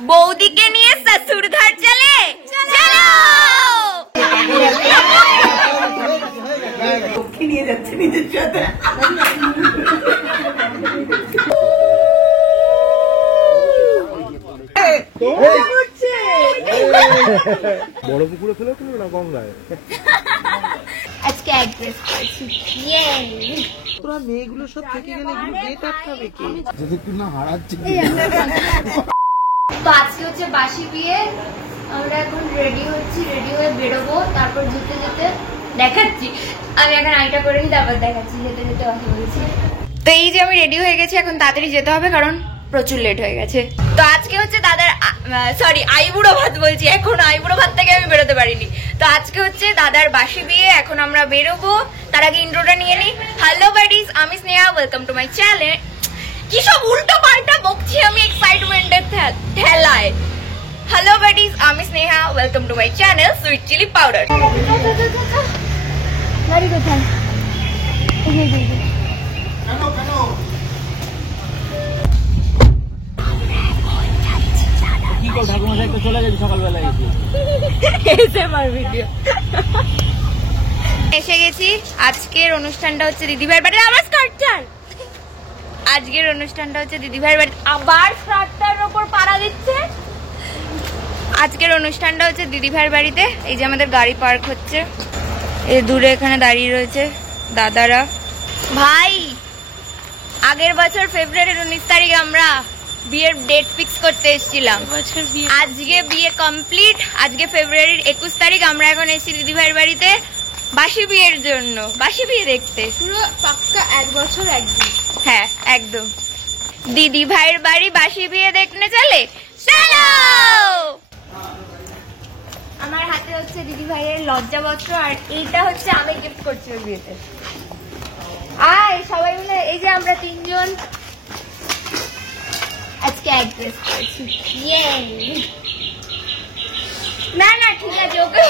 বৌদিকে নিয়ে শ্বশুর ঘর চলে চলো। নিয়ে যাচ্ছে নিজের সাথে। বড় পুকুরে ফেলে না গঙ্গায়? আজকে অ্যাড্রেস করছি। তোরা মেয়েগুলো সব থেকে গেলে ডেট আটকাবে কে? যতক্ষণ না হারাচ্ছে। তো আজকে হচ্ছে বাসি বিয়ে, আমরা এখন রেডি হচ্ছি, রেডি হয়ে বেরোবো, তারপর যেতে যেতে দেখাচ্ছি। আমি এখন আইটা করে নিই, তারপর দেখাচ্ছি যেতে যেতে কথা বলছি। তো এই যে আমি রেডি হয়ে গেছি, এখন তাড়াতাড়ি যেতে হবে কারণ প্রচুর লেট হয়ে গেছে। তো আজকে হচ্ছে দাদার সরি আইবুড়ো ভাত বলছি, এখন আইবুড়ো ভাত থেকে আমি বেরোতে পারিনি। তো আজকে হচ্ছে দাদার বাসি বিয়ে, এখন আমরা বেরোবো। তার আগে ইন্ট্রোটা নিয়ে নিই। হ্যালো বাডিজ, আমি Sneha, welcome to my channel. কি সব উল্টো পাল্টা বকছি আমি এক্সাইটমেন্টের ঠেলায়। হ্যালো বাডিজ, আমি Sneha, welcome to my channel sweet chilli powder. গাড়ি কোথায়? এসে গেছি। আজকের অনুষ্ঠানটা হচ্ছে দিদিভাইয়ের বাড়ি। আবার স্কার্টার, আজকের অনুষ্ঠানটা হচ্ছে দিদিভাইয়ের বাড়ি। আবার স্কার্টার ওপর পাড়া দিচ্ছে। আজকের অনুষ্ঠানটা হচ্ছে দিদিভাইয়ের বাড়িতে। এই যে আমাদের গাড়ি পার্ক হচ্ছে, এই দূরে এখানে দাঁড়িয়ে রয়েছে দাদারা। ভাই, আগের বছর ফেব্রুয়ারির 19 তারিখে আমরা বিয়ের ডেট ফিক্স করতে এসেছিলাম। আজকে বিয়ে কমপ্লিট। আজকে ফেব্রুয়ারির 21 তারিখ। আমরা এখন এসেছি দিদিভাইয়ের বাড়িতে বাসি বিয়ের জন্য, বাসি বিয়ে দেখতে। পুরো পাক্কা 1 বছর 1 দিন। হ্যাঁ একদম। দিদি ভাইয়ের বাড়ি বাসি বিয়ে দেখতে চলে চলো। আমার হাতে হচ্ছে দিদি ভাইয়ের লজ্জাপত্র, আর এইটা হচ্ছে আমি গিফট করছি ওই বিয়েতে। আয় সবাই মিলে, এই যে আমরা 3 জন আজকে অ্যাড্রেস করছি। না না ঠিক আছে, ওকে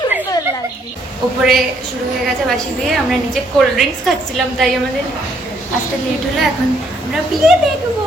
সুন্দর লাগছে। উপরে শুরু হয়ে গেছে বাসি বিয়ে, আমরা নিচে কোল্ড ড্রিঙ্কস খাচ্ছিলাম, তাই আমাদের আসতে লেট হলো। এখন আমরা বিয়ে দেখবো।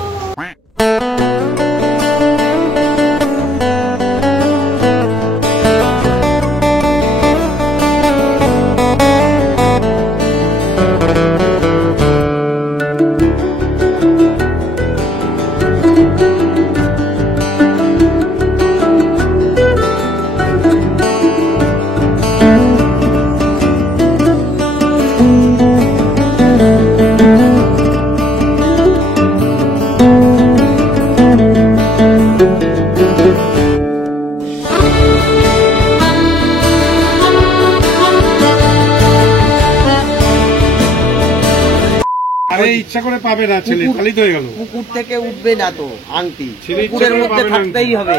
ইচ্ছা করে পাবে না ছেলে, খালি তো হয়ে গেল। পুকুর থেকে উঠবে না তো আংটি, পুকুরের মধ্যে থাকতেই হবে।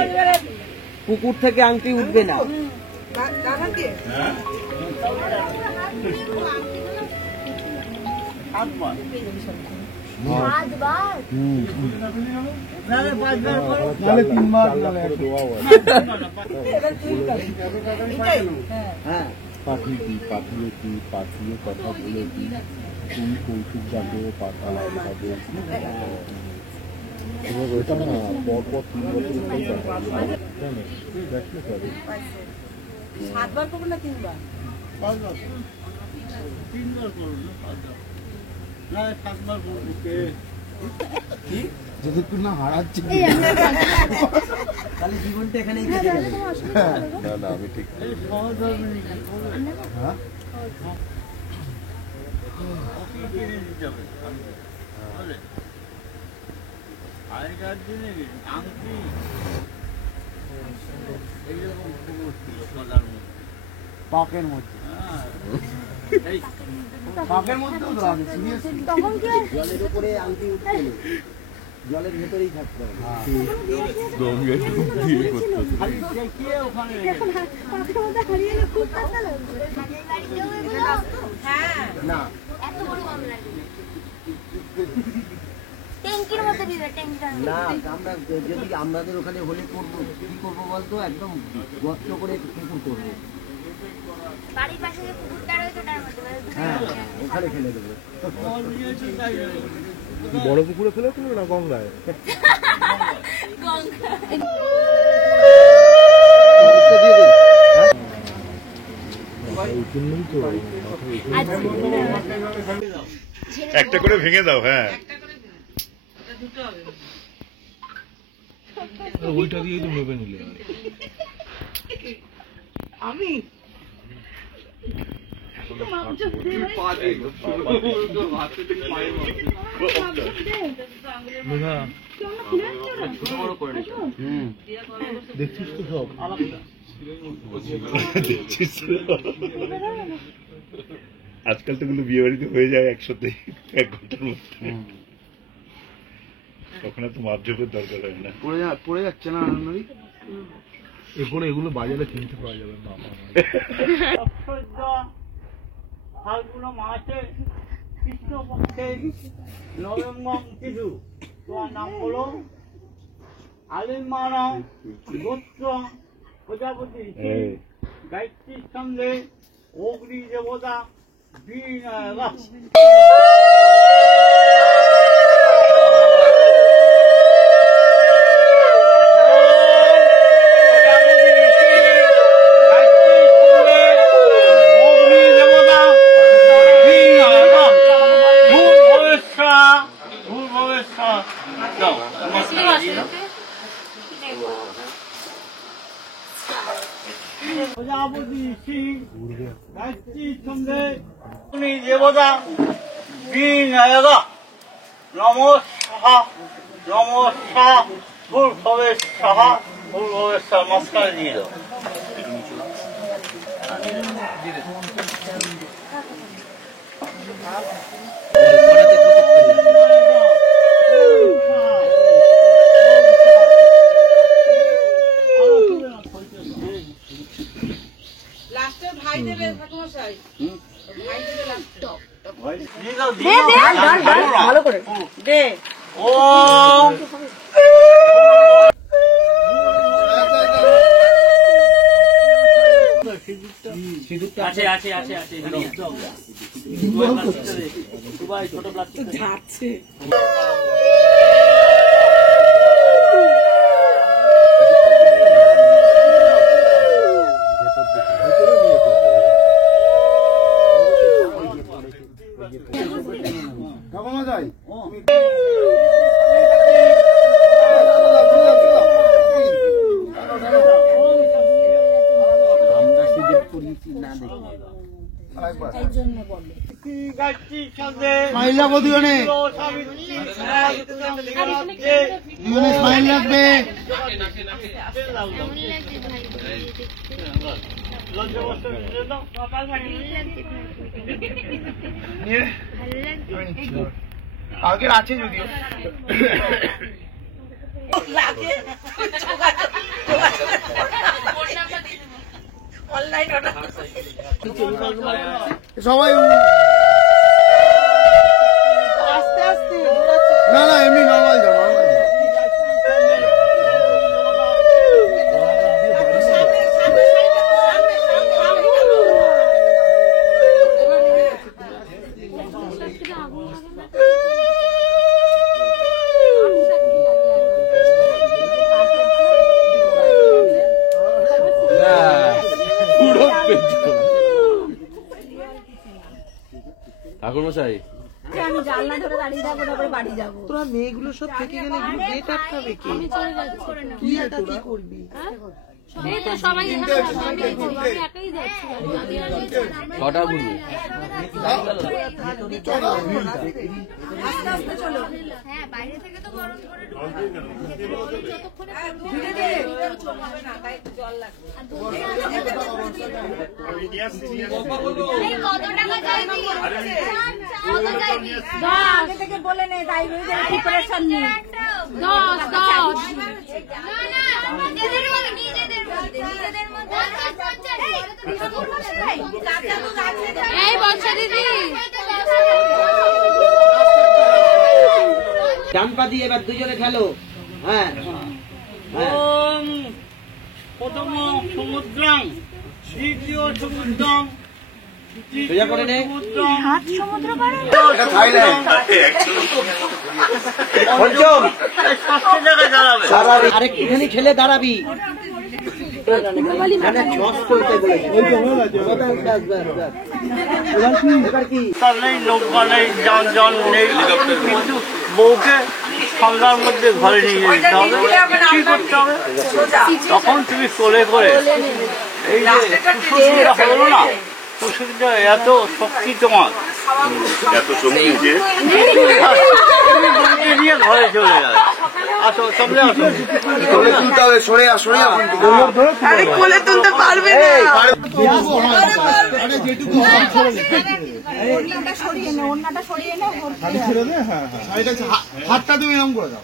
পুকুর থেকে আংটি উঠবে না। পাখিয়ে কথা বলে কি তুমি কৌতুক যাবে পাতা লাগাবে। ওইটা না পরপর 3 বছর দেখলে পাবে। 7 বার করবো না 3 বার? 5 বার, 3 বার করবো না 5 বার, না 7 বার করবো। কি যতক্ষণ না হারাচ্ছে তাহলে জীবনটা এখানেই কেটে যাবে। না না আমি ঠিক। হ্যাঁ আগেকার দিনে আংটি এইরকম পাকের মধ্যে, পাকের মধ্যেও তো আগে জলের উপরে আংটি উঠতে জলের ভেতরেই থাকতে হবে। দমে ডুব দিয়ে করতে না। না আমরা যদি আমাদের ওখানে হলে করবো, কি করবো বলতো, একদম গর্ত করে পুকুর করবো। বাড়ির পাশে যে পুকুরটা রয়েছে ওটার মধ্যে, হ্যাঁ ওখানে ফেলে দেবো। বড় পুকুরে ফেলে না গঙ্গায়? একটা করে ভেঙে দাও। হ্যাঁ ওইটা দিয়ে তো নেবে নিলে আমি দেখছিস তো সব আজকাল তো কিন্তু বিয়ে বাড়িতে হয়ে যায় একসাথে 1 ঘন্টার মধ্যে। তখন তো মাপঝোপের দরকার হয় না। পড়ে যাচ্ছে না আনন্দী এরপরে এগুলো বাজারে কিনতে পাওয়া যাবে না। ফাল্গুন মাসে কৃষ্ণপক্ষের নভেম্বর তিথি। তোমার নাম বলো? আলিমানা গোত্র প্রজাপতি গায়ত্রীর সঙ্গে অগ্নি দেবতা বিনায়ক। প্রজাপতি সিং গায়ত্রীর সঙ্গে অগ্নি দেবতা বিনায়ক। নম সাহা নম সাহা ফুল প্রবেশ সাহা ফুল প্রবেশ নমস্কার দিয়ে দাও। লাস্টে ভাই দেবে ঠাকুমশাই, ভাই দেবে লাস্টে। ভালো করে দে ও আছে আছে আছে আছে সবাই ছোট প্লাস্টিক যাচ্ছে। মাইলা বদিওনে স্মাইল লাগবে। আগের আছে যদিও সবাই আস্তে আস্তে না না এমনি নর্মাল যাও নর্মাল। ঠাকুরমশাই আমি জানলা ধরে দাঁড়িয়ে থাকবো, তারপরে বাড়ি যাবো। তোরা মেয়েগুলো সব থেকে গেলে গেট আটকাবে কি? তুই এটা কি করবি? এই তো সবাই আমি একাই যাচ্ছি। কটা ঘুরবে? হ্যাঁ বাইরে থেকে তো গরম করে কত টাকা চাইবি? আগে থেকে বলে নে, প্রিপারেশন নিয়ে 10 এই বর্ষা দিদি চাম্পা দিয়ে এবার দুজনে খেলো। হ্যাঁ ওম প্রথম সমুদ্রং দ্বিতীয় সমুদ্রং সোজা করে নে। হাত সমুদ্র পারে এটা থাইল্যান্ড। পঞ্চম আরেকটুখানি খেলে দাঁড়াবি। নৌকা নেই, যান নেই, কিন্তু বউকে সন্ধ্যার মধ্যে ঘরে নিয়ে যেতে হবে। কি করতে হবে? তখন তুমি কোলে করে এই যে কুসুমটা হলো না, কুসুমটা এত শক্তি তোমার, এত শক্তি যে তুমি নিয়ে ঘরে চলে যাবে। আসো, সামনে আসো। আরে কোলে তুলতে পারবে না। হাতটা তুমি এরকম করে দাও।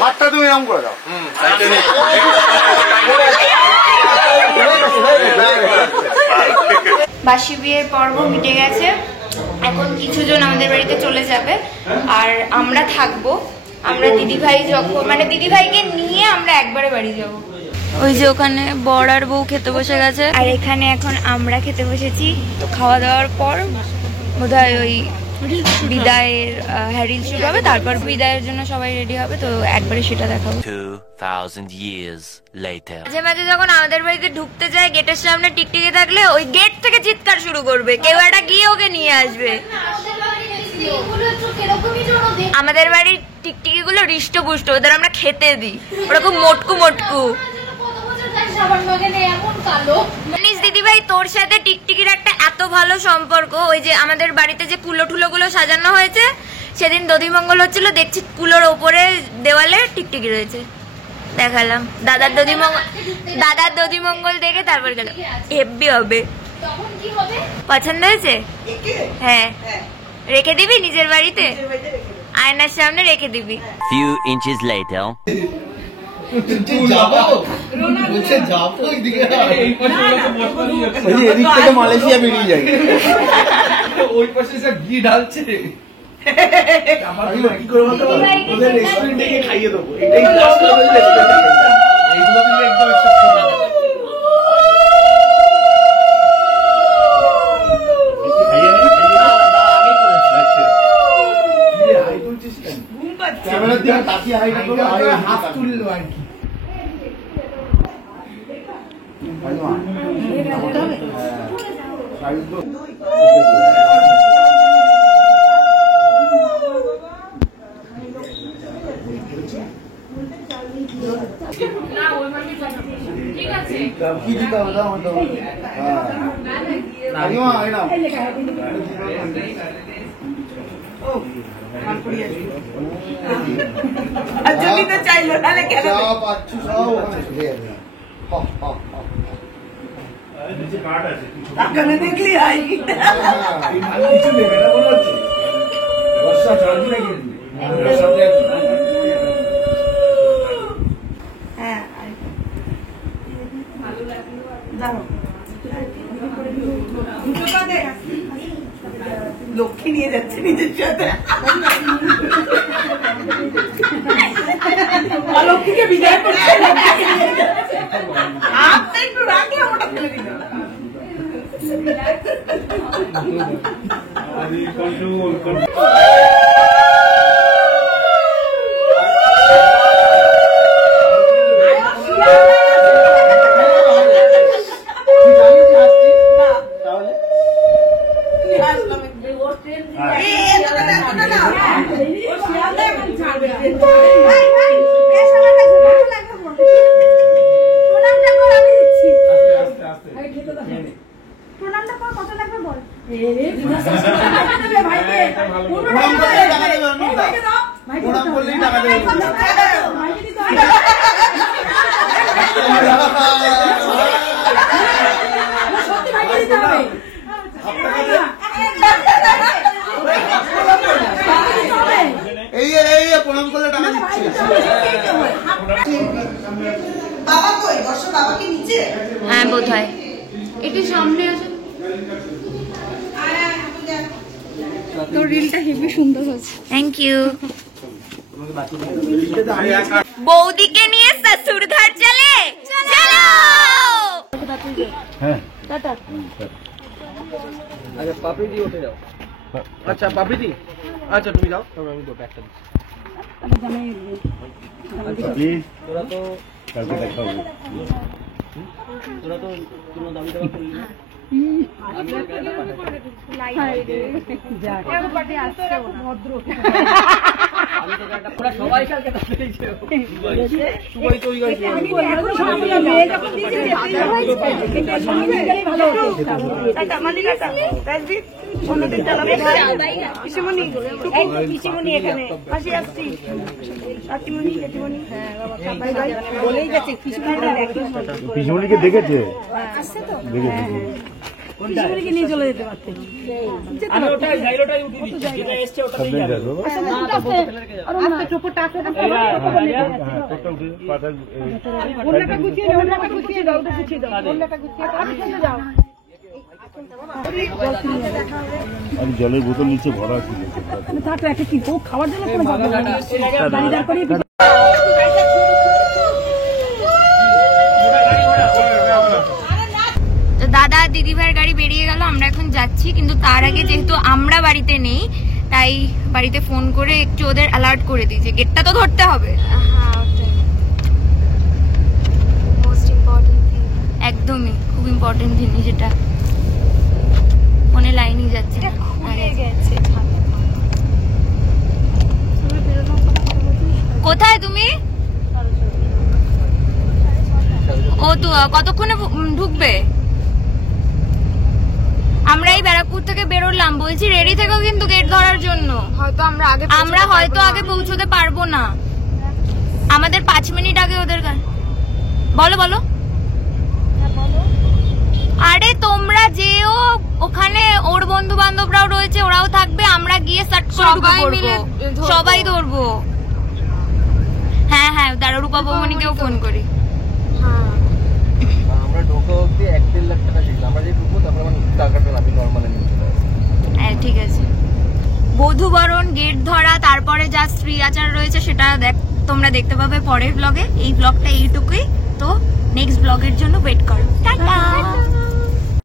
হাতটা তুমি এরকম করে দাও। বাসি বিয়ের পর্ব মিটে গেছে। এখন কিছু জন আমাদের বাড়িতে চলে যাবে আর আমরা থাকবো। আমরা দিদিভাই যখন মানে দিদিভাইকে নিয়ে আমরা একবারে বাড়ি যাব। ওই যে ওখানে বর আর বউ খেতে বসে গেছে আর এখানে এখন আমরা খেতে বসেছি। তো খাওয়া দাওয়ার পর বোধহয় ওই বিদায়ের হ্যারিল শুরু হবে, তারপর বিদায়ের জন্য সবাই রেডি হবে। তো একবারে সেটা দেখাবো। 2000 years later. মাঝে মাঝে যখন আমাদের বাড়িতে ঢুকতে যায় গেটের সামনে টিকটিকি থাকলে ওই গেট থেকে চিৎকার শুরু করবে, কেউ একটা গিয়ে ওকে নিয়ে আসবে। আমাদের বাড়ির টিকটিকি গুলো হৃষ্টপুষ্ট, ওদের আমরা খেতে দিই, ওরা খুব মোটকু মোটকু। জানিস দিদিভাই, তোর সাথে টিকটিকির একটা এত ভালো সম্পর্ক। ওই যে আমাদের বাড়িতে যে কুলো টুলো গুলো সাজানো হয়েছে, সেদিন দধিমঙ্গল হচ্ছিল, দেখছি কুলোর ওপরে দেওয়ালে টিকটিকি রয়েছে। দেখালাম দাদার দধিমঙ্গল দেখে তারপর গেল। হেব্বি হবে। পছন্দ হয়েছে? হ্যাঁ, রেখে দিবি নিজের বাড়িতে, আয়নার সামনে রেখে দিবি। Few inches later. এদিক থেকে মালয়েশিয়া বেরিয়ে যায়। ওই পাশে সব ঘি ঢালছে। কি করবো ওদের রেস্টুরেন্টে গিয়ে খাইয়ে দেবো। এটাই এইগুলো কিন্তু একদম ক্যামেরার দিকে তাকিয়ে হাইট করো, হাত তুললো আর কি। কি দিতে হবে দাও আমাকে। চাইলো তাহলে কেন দেখলি হ্যাঁ লক্ষ্মী নিয়ে যাচ্ছে নিজের সাথে। লক্ষ্মীকে বিদায় করছে, আপনি একটু রাখলে ওটা ফেলে দিল। সত্যি তোর রিলটা হেভি সুন্দর হচ্ছে। Thank you. বৌদিকে নিয়ে শ্বশুর ঘর চলে চলো। আচ্ছা পাপড়ি দি উঠে যাও। আচ্ছা পাপড়ি দি, আচ্ছা তুমি যাও, তারপর আমি দুটো একটা দিচ্ছি। প্লিজ তোরা তো কালকে দেখা হবে। তোরা তো কোনো দাবি দাবা করলি না। সবাই কালকে সবাই তো ওই গাড়ি পিসমণিকে দেখেছে? নিয়ে চলে যেতে পারতেন। জলের বোতল নিচে ভরা ছিল। কি খাওয়ার জন্য কোনো দাদা দিদি ভাইয়ের গাড়ি বেরিয়ে গেল, আমরা এখন যাচ্ছি। কিন্তু তার আগে যেহেতু আমরা বাড়িতে নেই, তাই বাড়িতে ফোন করে একটু ওদের অ্যালার্ট করে দিই যে গেটটা তো ধরতে হবে। একদমই খুব ইম্পর্টেন্ট জিনিস এটা। ফোনে লাইনই যাচ্ছে। কোথায় তুমি? ও তো কতক্ষণে ঢুকবে? আমরা এই ব্যারাকপুর থেকে বেরোলাম, বলছি রেডি থেকো কিন্তু গেট ধরার জন্য। আমরা হয়তো আগে পৌঁছতে পারবো না, আমাদের 5 মিনিট আগে ওদের। বলো বলো। আরে তোমরা যেও, ওখানে ওর বন্ধু বান্ধবরাও রয়েছে, ওরাও থাকবে। আমরা গিয়ে সবাই ধরবো। হ্যাঁ হ্যাঁ, দাঁড়া রূপা বৌমনিকেও ফোন করি। আমরা ঢোকা অব্দি 1-1.5 লাখ টাকা ছিল। আমরা যে ঢুকবো তারপর আমার টাকাটা আমি নর্মালি নিয়ে চলে আসবো। হ্যাঁ ঠিক আছে। বধূবরণ, গেট ধরা, তারপরে যা স্ত্রী আচার রয়েছে সেটা তোমরা দেখতে পাবে পরের ব্লগে। এই ব্লগটা এইটুকুই। তো নেক্সট ব্লগের জন্য ওয়েট করো। টাটা।